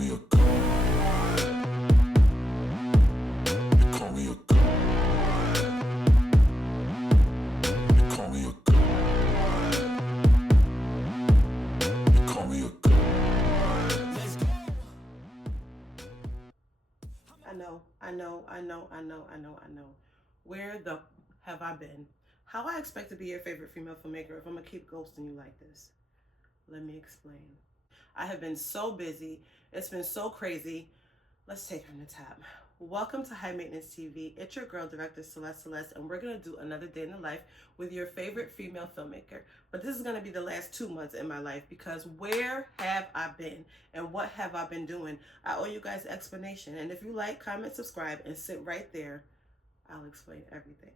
me a god. You call me a god. You call me a god. You call me a god. Let's go. I know. Where the have I been? How I expect to be your favorite female filmmaker if I'm gonna keep ghosting you like this? Let me explain. I have been so busy. It's been so crazy. Let's take from the top. Welcome to High Maintenance TV. It's your girl director Celeste, and we're gonna do another day in the life with your favorite female filmmaker. But this is gonna be the last 2 months in my life because where have I been and what have I been doing? I owe you guys an explanation. And if you like, comment, subscribe, and sit right there. I'll explain everything.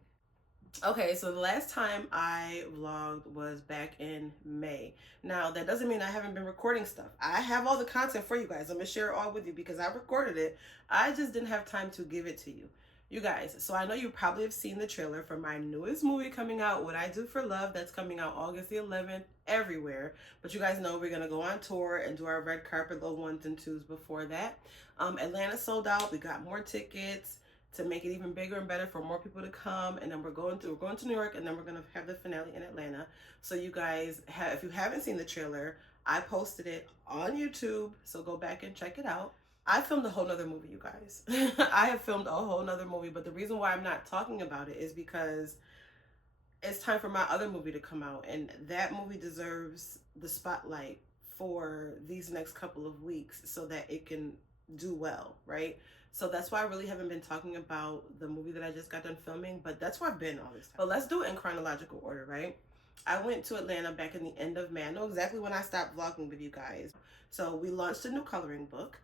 Okay, so the last time I vlogged was back in May. Now, that doesn't mean I haven't been recording stuff. I have all the content for you guys. I'm going to share it all with you because I recorded it. I just didn't have time to give it to you. You guys, so I know you probably have seen the trailer for my newest movie coming out, What I Do for Love. That's coming out August the 11th everywhere. But you guys know we're going to go on tour and do our red carpet little ones and twos before that. Atlanta sold out. We got more tickets to make it even bigger and better for more people to come. And then we're going to New York, and then we're going to have the finale in Atlanta. So you guys have, if you haven't seen the trailer, I posted it on YouTube, so go back and check it out. I filmed a whole nother movie, you guys. I have filmed a whole nother movie, but the reason why I'm not talking about it is because it's time for my other movie to come out, and that movie deserves the spotlight for these next couple of weeks so that it can do well, right? So that's why I really haven't been talking about the movie that I just got done filming, but that's where I've been all this time. But let's do it in chronological order, right? I went to Atlanta back in the end of May. I know exactly when I stopped vlogging with you guys. So we launched a new coloring book.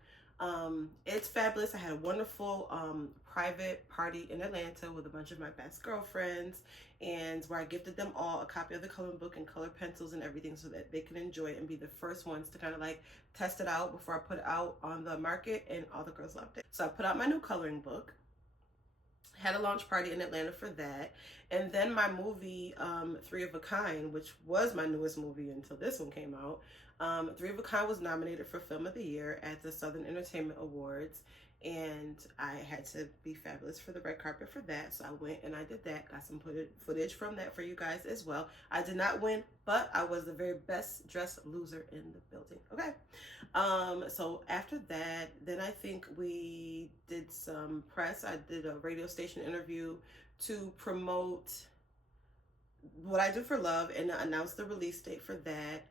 It's fabulous. I had a wonderful private party in Atlanta with a bunch of my best girlfriends, and where I gifted them all a copy of the coloring book and color pencils and everything so that they can enjoy it and be the first ones to kind of like test it out before I put it out on the market, and all the girls loved it. So I put out my new coloring book, had a launch party in Atlanta for that, and then my movie, Three of a Kind, which was my newest movie until this one came out. Three of a Kind was nominated for Film of the Year at the Southern Entertainment Awards, and I had to be fabulous for the red carpet for that. So I went and I did that. Got some footage from that for you guys as well. I did not win, but I was the very best dressed loser in the building. Okay. So after that, then I think we did some press. I did a radio station interview to promote What I Do for Love and announce the release date for that.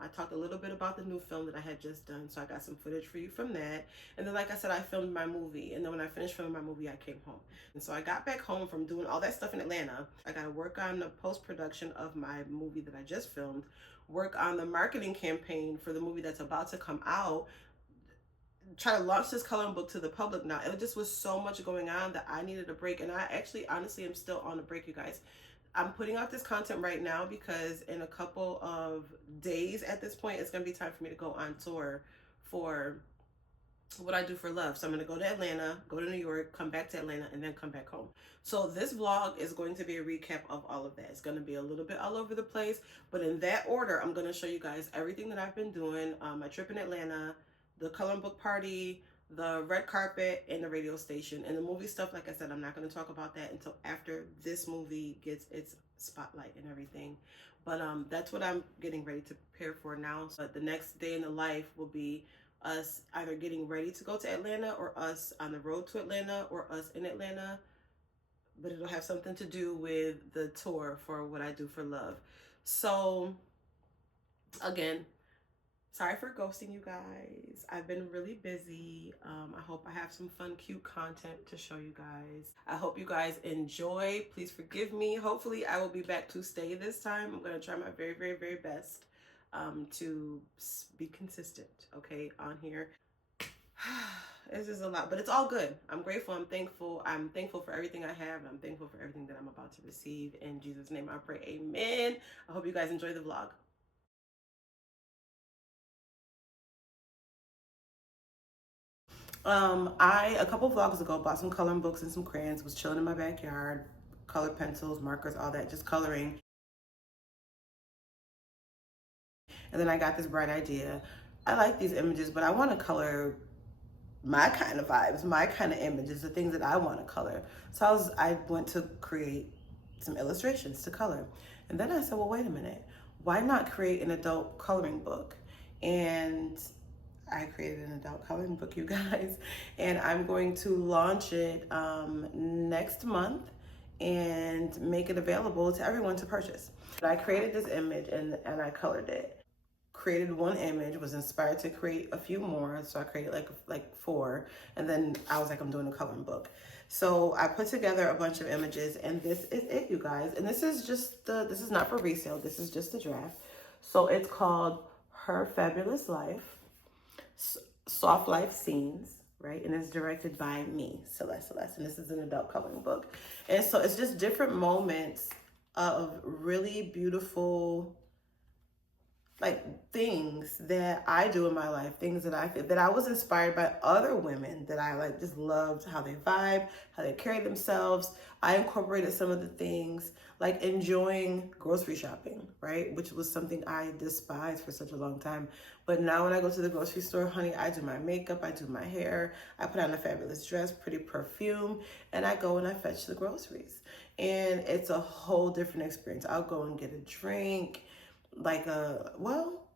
I talked a little bit about the new film that I had just done, so I got some footage for you from that. And then, like I said, I filmed my movie, and then when I finished filming my movie, I came home. And so I got back home from doing all that stuff in Atlanta. I got to work on the post-production of my movie that I just filmed, work on the marketing campaign for the movie that's about to come out, try to launch this coloring book to the public now. It just was so much going on that I needed a break, and I actually honestly am still on a break, you guys. I'm putting out this content right now because in a couple of days at this point, it's going to be time for me to go on tour for What I Do for Love. So I'm going to go to Atlanta, go to New York, come back to Atlanta, and then come back home. So this vlog is going to be a recap of all of that. It's going to be a little bit all over the place, but in that order, I'm going to show you guys everything that I've been doing. My trip in Atlanta, the coloring book party, the red carpet, and the radio station. And the movie stuff, like I said, I'm not going to talk about that until after this movie gets its spotlight and everything. But that's what I'm getting ready to prepare for now. So the next day in the life will be us either getting ready to go to Atlanta, or us on the road to Atlanta, or us in Atlanta. But it'll have something to do with the tour for What I Do for Love. So again, sorry for ghosting you guys. I've been really busy. I hope I have some fun, cute content to show you guys. I hope you guys enjoy. Please forgive me. Hopefully I will be back to stay this time. I'm going to try my very, very, very best to be consistent, okay, on here. It's just a lot, but it's all good. I'm grateful. I'm thankful. I'm thankful for everything I have. I'm thankful for everything that I'm about to receive. In Jesus' name I pray, amen. I hope you guys enjoy the vlog. I a couple vlogs ago bought some coloring books and some crayons, was chilling in my backyard, colored pencils, markers, all that, just coloring. And then I got this bright idea. I like these images, but I want to color my kind of vibes, my kind of images, the things that I want to color. So I went to create some illustrations to color. And then I said, well, wait a minute, why not create an adult coloring book? And I created an adult coloring book, you guys, and I'm going to launch it next month and make it available to everyone to purchase. I created this image and I colored it. Created one image, was inspired to create a few more, so I created like 4, and then I was like, I'm doing a coloring book. So I put together a bunch of images, and this is it, you guys. And this is just this is not for resale. This is just a draft. So it's called Her Fabulous Life, Soft Life Scenes, right? And it's directed by me, Celeste. And this is an adult coloring book. And so it's just different moments of really beautiful, like, things that I do in my life, things that I was inspired by other women that I like, just loved how they vibe, how they carry themselves. I incorporated some of the things, like enjoying grocery shopping, right? Which was something I despised for such a long time. But now when I go to the grocery store, honey, I do my makeup, I do my hair, I put on a fabulous dress, pretty perfume, and I go and I fetch the groceries. And it's a whole different experience. I'll go and get a drink, like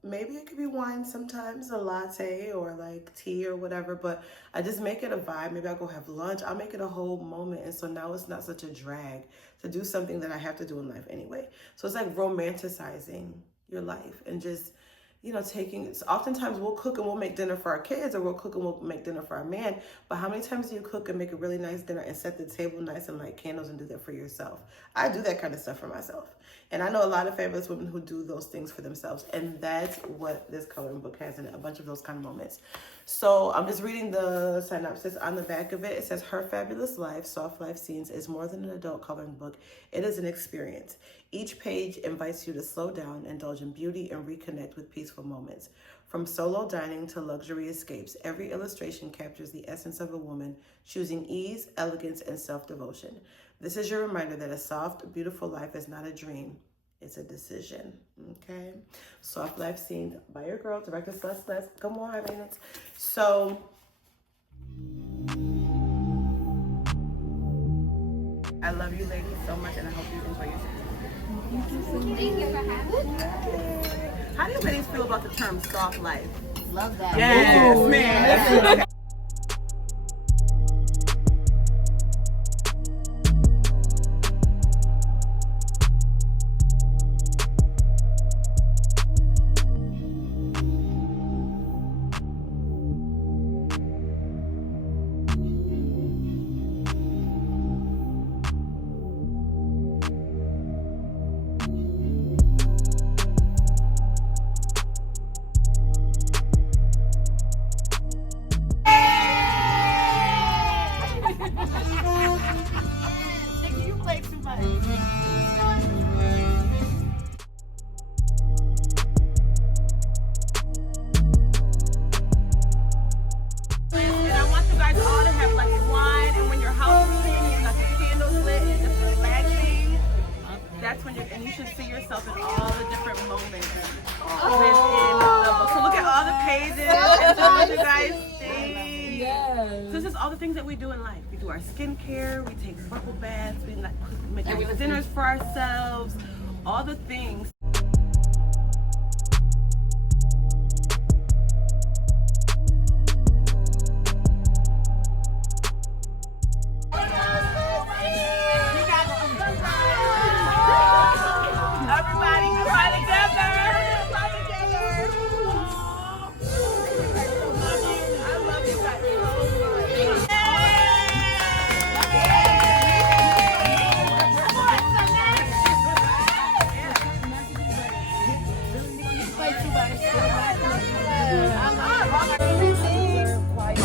maybe it could be wine sometimes, a latte or like tea or whatever, but I just make it a vibe. Maybe I'll go have lunch. I'll make it a whole moment. And so now it's not such a drag to do something that I have to do in life anyway. So it's like romanticizing your life and just, oftentimes we'll cook and we'll make dinner for our kids, or we'll cook and we'll make dinner for our man. But how many times do you cook and make a really nice dinner and set the table nice and light candles and do that for yourself? I do that kind of stuff for myself. And I know a lot of fabulous women who do those things for themselves. And that's what this coloring book has in it, a bunch of those kind of moments. So I'm just reading the synopsis on the back of it. It says, Her Fabulous Life, Soft Life Scenes is more than an adult coloring book. It is an experience. Each page invites you to slow down, indulge in beauty, and reconnect with peaceful moments. From solo dining to luxury escapes, every illustration captures the essence of a woman choosing ease, elegance, and self-devotion. This is your reminder that a soft, beautiful life is not a dream. It's a decision, okay? Soft Life Scenes by your girl, director Celeste. Come on, minutes. So, I love you ladies so much, and I hope you enjoy your season. Thank you for having me. How do you ladies feel about the term soft life? Love that. Yes, man. That's when and you should see yourself in all the different moments within the book. So look at all the pages and so what you guys see. Yes. So this is all the things that we do in life. We do our skincare, we take bubble baths, we make nice dinners for ourselves, all the things.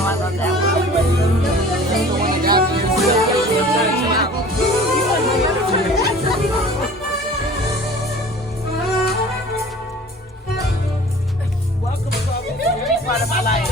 I love that Welcome to a part of my life.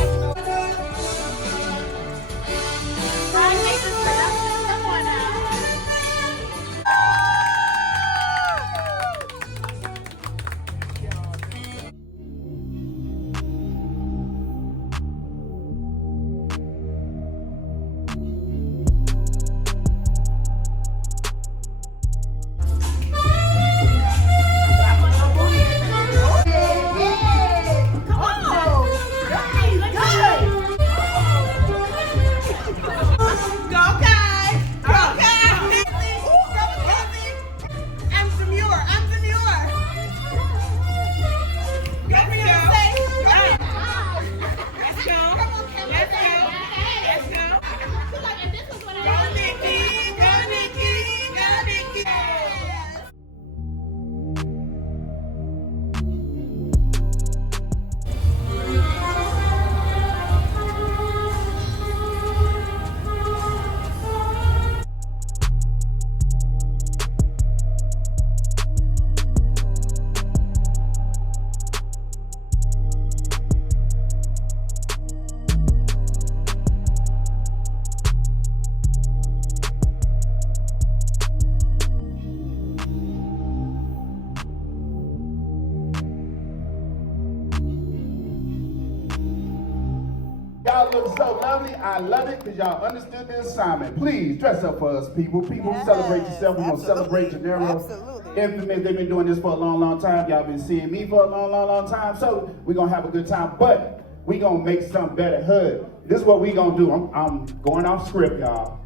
Y'all look so lovely. I love it because y'all understood the assignment. Please dress up for us, people. People, Yes, celebrate yourself. We're going to celebrate Janero. Absolutely. Infamous, they've been doing this for a long, long time. Y'all been seeing me for a long, long, long time. So we're going to have a good time. But we're going to make something better. Hood. This is what we're going to do. I'm going off script, y'all.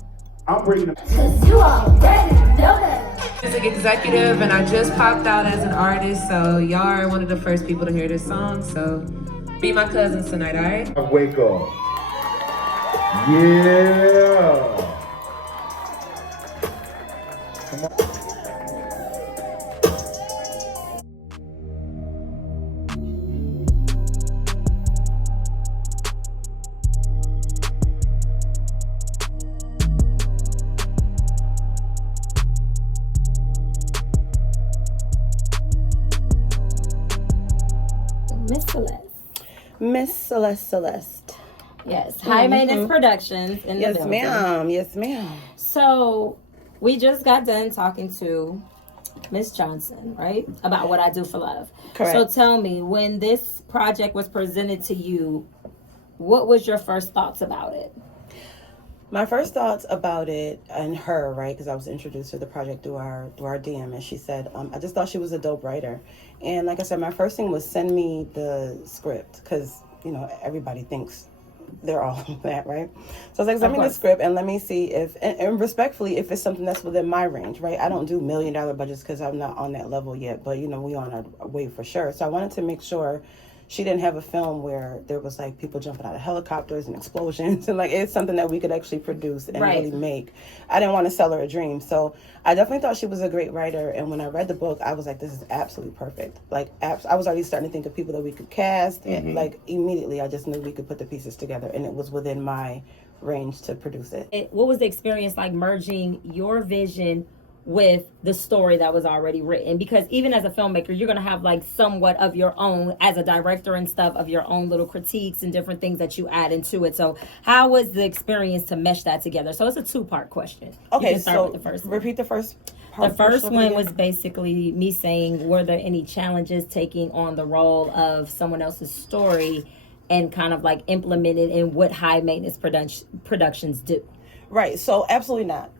I'm bringing them. You already know that. Music executive, and I just popped out as an artist, so y'all are one of the first people to hear this song, so be my cousins tonight, alright? Wake up. Yeah. Come on. Miss Celeste. Miss Celeste. Yes, High Maintenance Productions in the Yes, building. ma'am. Yes, ma'am. So we just got done talking to Miss Johnson, right? About what I do for love. Correct. So tell me, when this project was presented to you, what was your first thoughts about it? My first thoughts about it and her, right, because I was introduced to the project through our DM, and she said, I just thought she was a dope writer. And like I said, my first thing was send me the script, because, you know, everybody thinks they're all that, right? So I was like, send me the script and let me see if, and respectfully, if it's something that's within my range, right? I don't do $1 million budgets because I'm not on that level yet, but, you know, we on our way for sure. So I wanted to make sure she didn't have a film where there was like people jumping out of helicopters and explosions, and like it's something that we could actually produce and really make. I didn't want to sell her a dream, so I definitely thought she was a great writer. And when I read the book, I was like, this is absolutely perfect. Like, I was already starting to think of people that we could cast, and like immediately I just knew we could put the pieces together, and it was within my range to produce it. What was the experience like merging your vision with the story that was already written? Because even as a filmmaker, you're going to have like somewhat of your own, as a director and stuff, of your own little critiques and different things that you add into it. So how was the experience to mesh that together? So it's a 2-part question. Okay, so repeat the first part. The first one was basically me saying, were there any challenges taking on the role of someone else's story and kind of like implement it in what High Maintenance Productions do? Right, so absolutely not.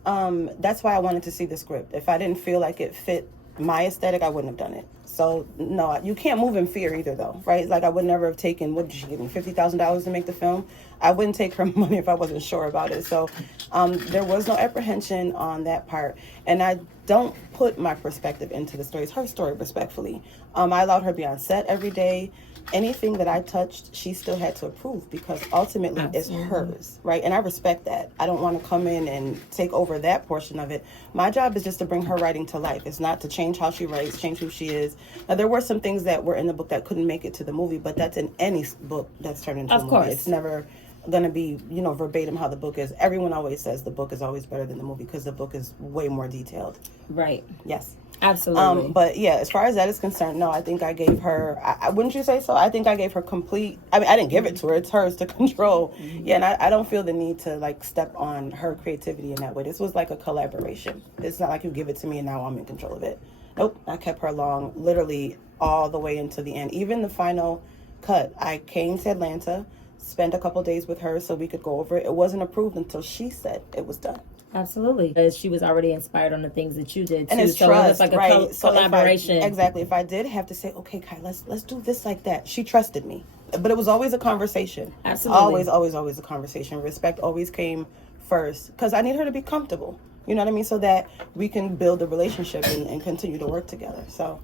That's why I wanted to see the script. If I didn't feel like it fit my aesthetic, I wouldn't have done it. So no, you can't move in fear either, though, right? Like I would never have taken, what did she give me, $50,000 to make the film? I wouldn't take her money if I wasn't sure about it. So there was no apprehension on that part. And I don't put my perspective into the story. It's her story, respectfully. I allowed her to be on set every day. Anything that I touched, she still had to approve, because ultimately it's hers, right? And I respect that. I don't want to come in and take over that portion of it. My job is just to bring her writing to life. It's not to change how she writes, change who she is. Now, there were some things that were in the book that couldn't make it to the movie, but that's in any book that's turned into a movie. Course. It's never going to be, you know, verbatim how the book is. Everyone always says the book is always better than the movie because the book is way more detailed. Right. Yes. Absolutely. But yeah, as far as that is concerned, no, I think I gave her, wouldn't you say so? I think I gave her complete, I mean, I didn't give it to her. It's hers to control. Yeah, and I don't feel the need to like step on her creativity in that way. This was like a collaboration. It's not like you give it to me and now I'm in control of it. Nope, I kept her along literally all the way into the end. Even the final cut, I came to Atlanta, spent a couple days with her so we could go over it. It wasn't approved until she said it was done. Absolutely, because she was already inspired on the things that you did too. And it's so trust, it was like a right? collaboration. Exactly. If I did have to say, okay, Kai, let's do this like that, she trusted me. But it was always a conversation. Absolutely. Always a conversation. Respect always came first, because I need her to be comfortable. You know what I mean? So that we can build a relationship and continue to work together. So,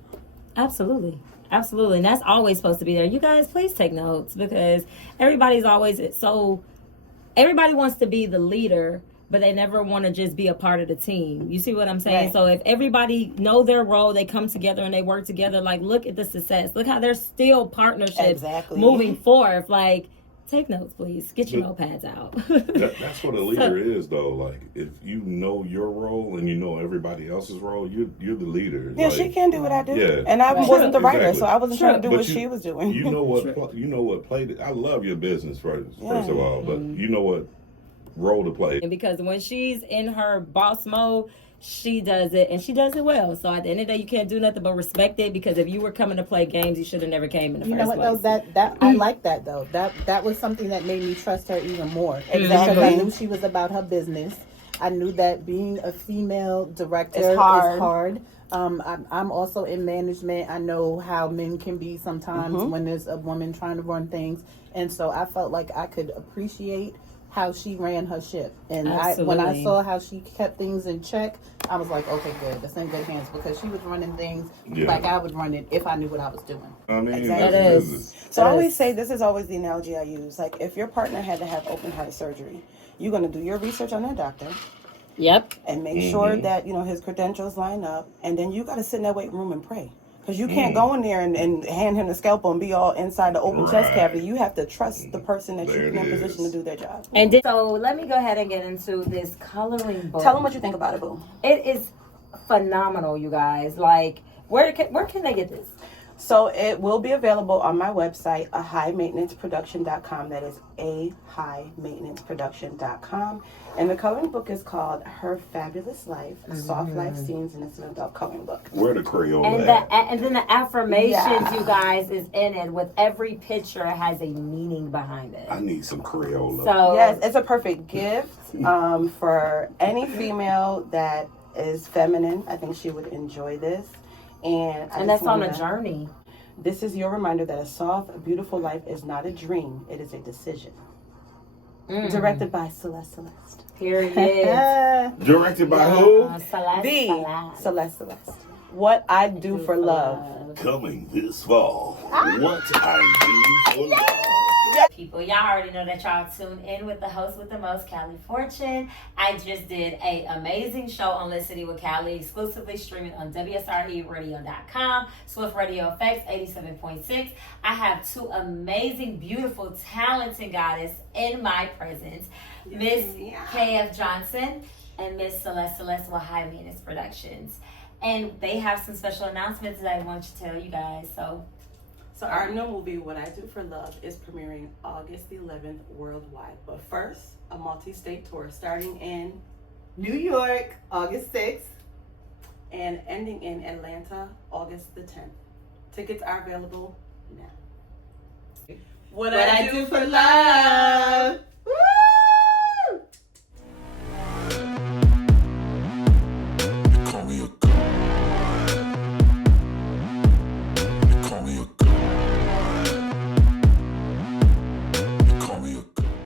absolutely. And that's always supposed to be there. You guys, please take notes, because everybody wants to be the leader, but they never want to just be a part of the team. You see what I'm saying? Right. So if everybody know their role, they come together and they work together, like, look at the success. Look how there's still partnerships moving forth. Like, take notes, please. Get your notepads out. That's what a leader is, though. Like, if you know your role and you know everybody else's role, you're the leader. Yeah, like, she can't do what I do. Yeah. And I wasn't the writer, so I wasn't trying to do what she was doing. You know what played it. I love your business first of all, but you know what role to play. Because when she's in her boss mode, she does it, and she does it well. So at the end of the day, you can't do nothing but respect it, because if you were coming to play games, you should have never came in the You first know what place. though? That I like that though. That was something that made me trust her even more. Exactly. Because I knew she was about her business. I knew that being a female director It's is hard. hard. I'm also in management. I know how men can be sometimes when there's a woman trying to run things, and so I felt like I could appreciate how she ran her ship. And when I Absolutely. saw how she kept things in check, I was like, okay, good. That's in good hands, because she was running things like I would run it if I knew what I was doing. I mean, Exactly. that's It is. business. So I It always is. say, this is always the analogy I use. Like, if your partner had to have open heart surgery, you're going to do your research on that doctor Yep. and make sure that, you know, his credentials line up. And then you got to sit in that waiting room and pray. Because you can't go in there and hand him the scalpel and be all inside the open chest Right. cavity. You have to trust the person that There you're in it position is. to do their job. And so let me go ahead and get into this coloring book. Tell them what you think about it, boo. It is phenomenal, you guys. Like, where can they get this? So it will be available on my website, ahighmaintenanceproduction.com. That is ahighmaintenanceproduction.com. And the coloring book is called Her Fabulous Life, Soft Life Scenes in this Adult Coloring Book. Where the Crayola And at? and then the affirmations, Yeah. you guys, is in it. With every picture, it has a meaning behind it. I need some Crayola. So Yes, it's a perfect gift for any female that is feminine. I think she would enjoy this. And that's on a journey. This is your reminder that a soft, beautiful life is not a dream. It is a decision. Directed by Celeste. Period. Directed by who? Celeste. Celeste. What I Do for Love. Coming this fall. What I Do for Love. People, y'all already know that y'all tune in with the host with the most, Callie Fortune. I just did a amazing show on Lit City with Callie, exclusively streaming on WSREradio.com, Swift Radio Effects 87.6. I have two amazing, beautiful, talented goddesses in my presence, Miss KF Johnson and Miss Celeste with High Maintenance Productions. And they have some special announcements that I want to tell you guys. So our new movie, What I Do for Love, is premiering August 11th worldwide. But first, a multi-state tour starting in New York, August 6th, and ending in Atlanta, August the 10th. Tickets are available now. What I Do for Love.